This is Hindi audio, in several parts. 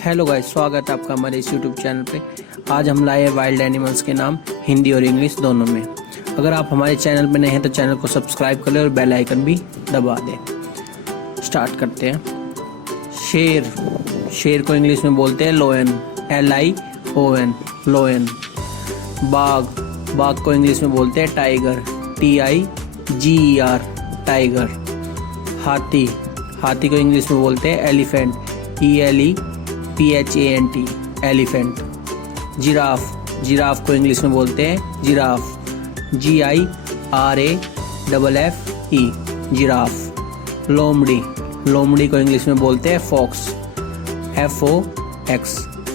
हेलो गाइस, स्वागत है आपका हमारे इस यूट्यूब चैनल पे। आज हम लाए हैं वाइल्ड एनिमल्स के नाम हिंदी और इंग्लिश दोनों में। अगर आप हमारे चैनल पे नए हैं तो चैनल को सब्सक्राइब कर लें और बेल आइकन भी दबा दें। स्टार्ट करते हैं। शेर, शेर को इंग्लिश में बोलते हैं लोयन, LION, लोयन। बाघ, बाघ को इंग्लिश में बोलते हैं टाइगर, TIGER, टाइगर। हाथी, हाथी को इंग्लिश में बोलते हैं elephant, ELEPHANT, elephant. Giraffe, giraffe को इंग्लिश में बोलते हैं जिराफ, GIRAFFE, जिराफ। लोमड़ी, लोमड़ी को इंग्लिश में बोलते हैं फॉक्स, FOX,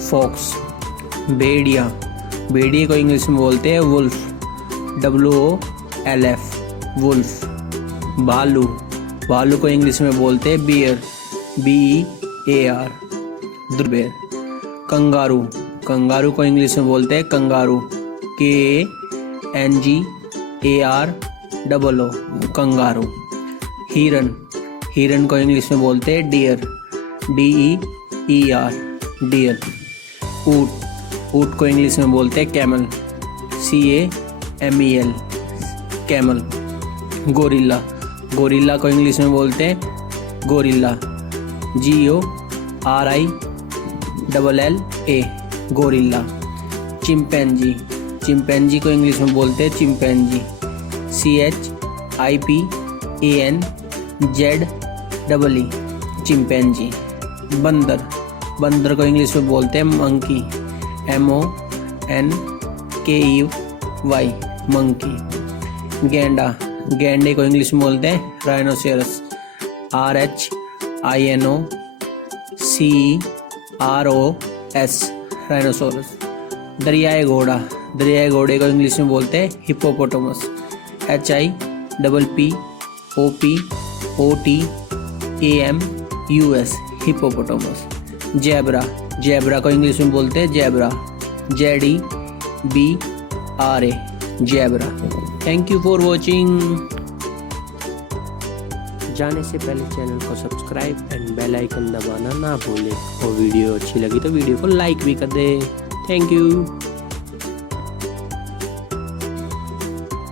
फॉक्स। भेड़िया, भेड़िए को इंग्लिश में बोलते हैं वुल्फ, WOLF, वुल्फ। भालू, भालू को इंग्लिश में बोलते हैं बियर, BEAR, दुर्बेर। कंगारू, कंगारू को इंग्लिश में बोलते हैं कंगारू, KANGAROO, कंगारू। हिरन, हिरन को इंग्लिश में बोलते हैं डियर, DEER, डियर। ऊँट, ऊँट को इंग्लिश में बोलते हैं camel, CAMEL, camel. Gorilla, gorilla को इंग्लिश में बोलते हैं gorilla, GORILLA, gorilla. Chimpanzee, chimpanzee को इंग्लिश में बोलते हैं चिंपैंजी, CHIPANZEE, चिंपैंजी। बंदर, बंदर को इंग्लिश में बोलते हैं मंकी, MONKEY, मंकी। गैंडा, गैंडे को इंग्लिश में बोलते हैं राइनोसेरस, RHINOCEROS, राइनोसोरस। दरियाई घोड़ा, दरियाई घोड़े को इंग्लिश में बोलते हैं hippopotamus, HIPPOPOTAMUS, hippopotamus. Zebra, zebra को इंग्लिश में बोलते हैं zebra, ZEBRA, zebra. Thank you for watching. जाने से पहले चैनल को सब्सक्राइब एंड बेल आइकन दबाना ना भूलें और वीडियो अच्छी लगी तो वीडियो को लाइक भी कर दें। Thank you.